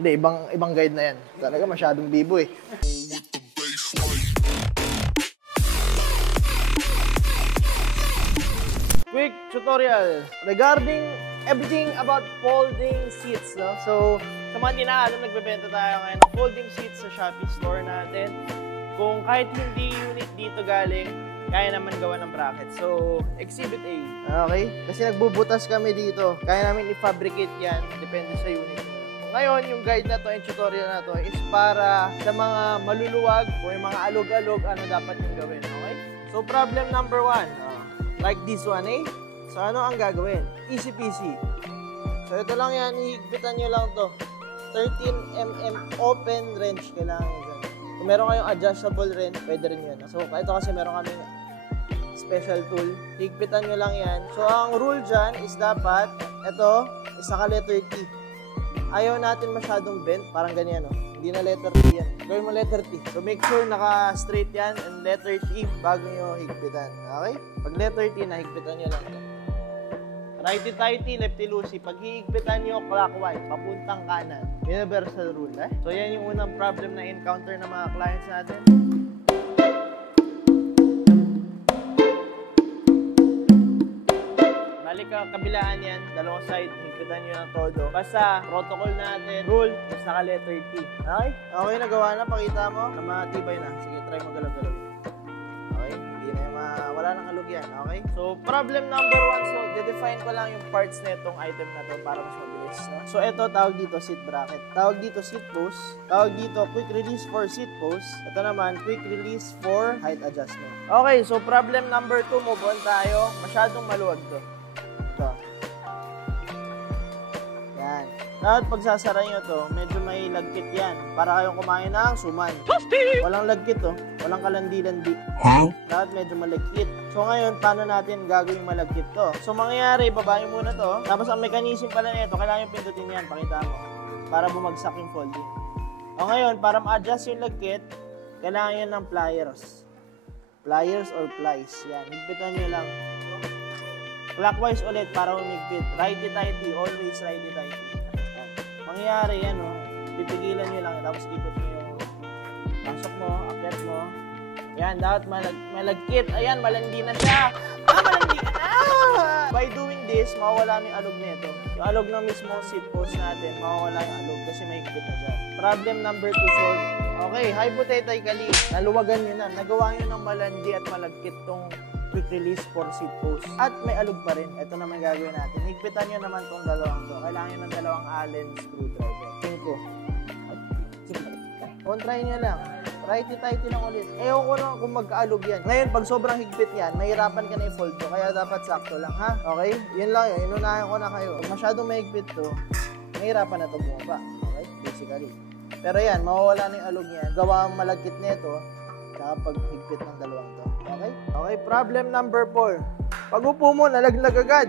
Hindi, ibang guide na yan. Talaga masyadong bibo eh. Quick tutorial regarding everything about folding seats, no? So, sa mga hindi na alam, nagbebenta tayo ngayon ng folding seats sa Shopee store natin. Kung kahit hindi unit dito galing, kaya naman gawa ng bracket. So, Exhibit A. Okay? Kasi nagbubutas kami dito. Kaya namin i-fabricate yan. Depende sa unit. Ngayon, yung guide na to, yung tutorial na to, is para sa mga maluluwag o yung mga alog-alog, ano dapat yung gawin. Okay? So, problem number 1. Like this one, eh? So, ano ang gagawin? Easy peasy. So, ito lang yan. Ihigpitan nyo lang to. 13mm open wrench. Kailangan nyo dyan. Kung meron kayong adjustable wrench, pwede rin yun. So, ito kasi meron kami special tool. Higpitan nyo lang yan. So, ang rule dyan is dapat, ito, isa ka letter T. Ayaw natin masyadong bent, parang ganyan, no? Hindi na letter T yan. Gawin mo letter T. So, make sure naka-straight yan and letter T bago nyo higpitan. Okay? Pag letter T, nahigpitan nyo lang. Righty-tighty, lefty-loosey. Pag hihigpitan nyo clockwise, papuntang kanan. Universal rule, eh? So, yan yung unang problem na encounter ng mga clients natin. Balik ka, kabilaan yan, dalawang side, higpitan nyo ng todo. Basta, protocol natin, rule, is naka-letter T. Okay? Okay, nagawa na, pakita mo. Matibay na. Sige, try mo galaw-galaw. Okay? Hindi na yung wala nang alog yan. Okay? So, problem number 1. So, de-define ko lang yung parts na itong item na to para mas mabilis. No? So, ito, tawag dito seat bracket. Tawag dito seat post. Tawag dito quick release for seat post. Ito naman, quick release for height adjustment. Okay, so problem number 2, move on tayo. Masyadong maluwag to. Yan. Dapat pagsasara nyo to, medyo may lagkit yan. Para kayong kumain ng suman. Walang lagkit to. Walang kalandi-landi. Dapat medyo malagkit. So ngayon, paano natin gagawin malagkit to? So mangyayari, babae muna to. Tapos ang mechanism pala nito, kailangan yung pindutin yan. Pakita mo. Para bumagsak yung folding. O ngayon, para ma-adjust yung lagkit, kailangan yan ng pliers. Pliers or plies. Yan. Higpitan nyo lang. Clockwise ulit para umigpit. Righty-tighty. Always righty-tighty. Mangyayari yan, oh. Pipigilan nyo lang. Tapos ikot nyo yung pasok mo, akyat mo. Yan, dapat malagkit. Ayan, malandi na siya. Malandi ka na! By doing this, mawawala na yung alog nito. Yung alog ng mismo seat post natin, mawawala yung alog kasi may higpit na dyan. Problem number 2 solved. Okay, hypothetically, naluwagan nyo na. Nagawa nyo ng malandi at malagkit tong quick release for seat post. At may alog pa rin. Ito naman gagawin natin. Higpitan nyo naman tong dalawang to. Kailangan nyo ng dalawang Allen screwdriver. 5. Try nyo lang. Righty-tighty lang ulit. Ewan ko lang kung magkaalog yan. Ngayon, pag sobrang higpit yan, mahirapan ka na i-fold to. Kaya dapat sakto lang, ha? Okay? Yun lang yun. Inunahan ko na kayo. Pag masyadong mahigpit to, mahirapan na to bumaba. Okay? Basically. Pero yan, mawawala na yung alog yan. Gawa ang malagkit nito, tsaka pag higpit ng dalawang to. Okay? Okay, problem number 4. Pag upo mo, nalaglag agad.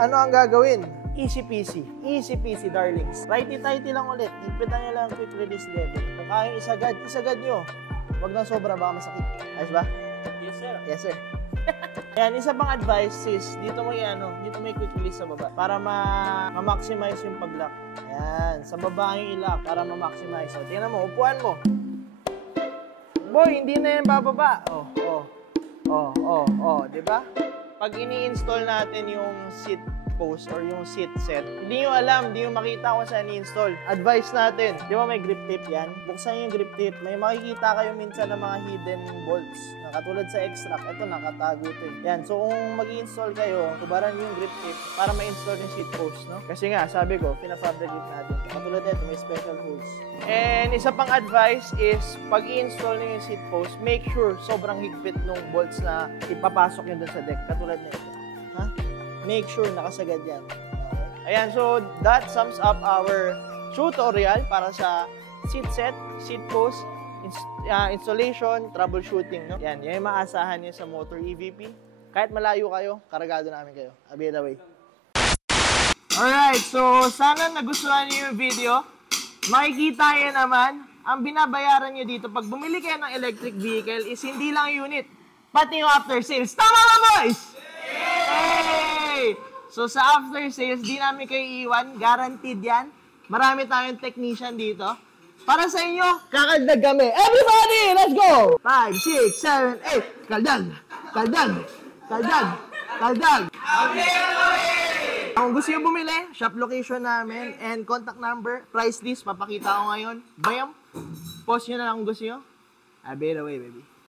Ano ang gagawin? Easy peasy. Easy peasy, darlings. Righty-tighty lang ulit. Higpitan nyo lang quick release level. Kung kayang isagad nyo. Huwag na sobra, baka masakit. Ayos ba? Yes, sir. Yes, sir. Yan, isa pang advice is, dito mo yan, dito may quick release sa baba. Para ma-maximize yung pag-lock. Ayan, sa baba yung i-lock para ma-maximize. So, tingnan mo, upuan mo. Boy, hindi na yan bababa. Diba? Pag ini-install natin yung seat post or yung seat set, hindi nyo alam, hindi nyo makita kung saan i-install. Advice natin, di ba may grip tape yan? Buksan yung grip tape, may makikita kayo minsan ng mga hidden bolts. Katulad sa extract, ito nakatago ito. Yan, so kung mag-i-install kayo, tubaran yung grip tape para ma-install yung seat post, no? Kasi nga, sabi ko, pinafabricate natin. Katulad nito, may special holes. And isa pang advice is, pag i-install nyo yung seat post, make sure sobrang higpit nung bolts na ipapasok nyo dun sa deck. Katulad nito. Ha? Make sure nakasagad yan. Okay. Ayan, so that sums up our tutorial para sa seat set, seat post, installation, troubleshooting. No? Yan yung maasahan nyo sa motor EVP. Kahit malayo kayo, karagado namin kayo. I'll be the way. Alright, so sana nagustuhan nyo yung video. Makikita nyo naman, ang binabayaran nyo dito pag bumili kayo ng electric vehicle is hindi lang unit, pati yung after sales. Tama ba, boys? Hey! So sa after sales, di namin kayo iiwan. Guaranteed yan. Marami tayong technician dito. Para sa inyo, kakaldag kami. Everybody, let's go! 5, 6, 7, 8. Kaldag! Kaldag! Kaldag! Kaldag! Kung gusto nyo bumili, shop location namin and contact number, price list, papakita ko ngayon. Bayam! Post nyo na lang kung gusto nyo. I'll be away, baby.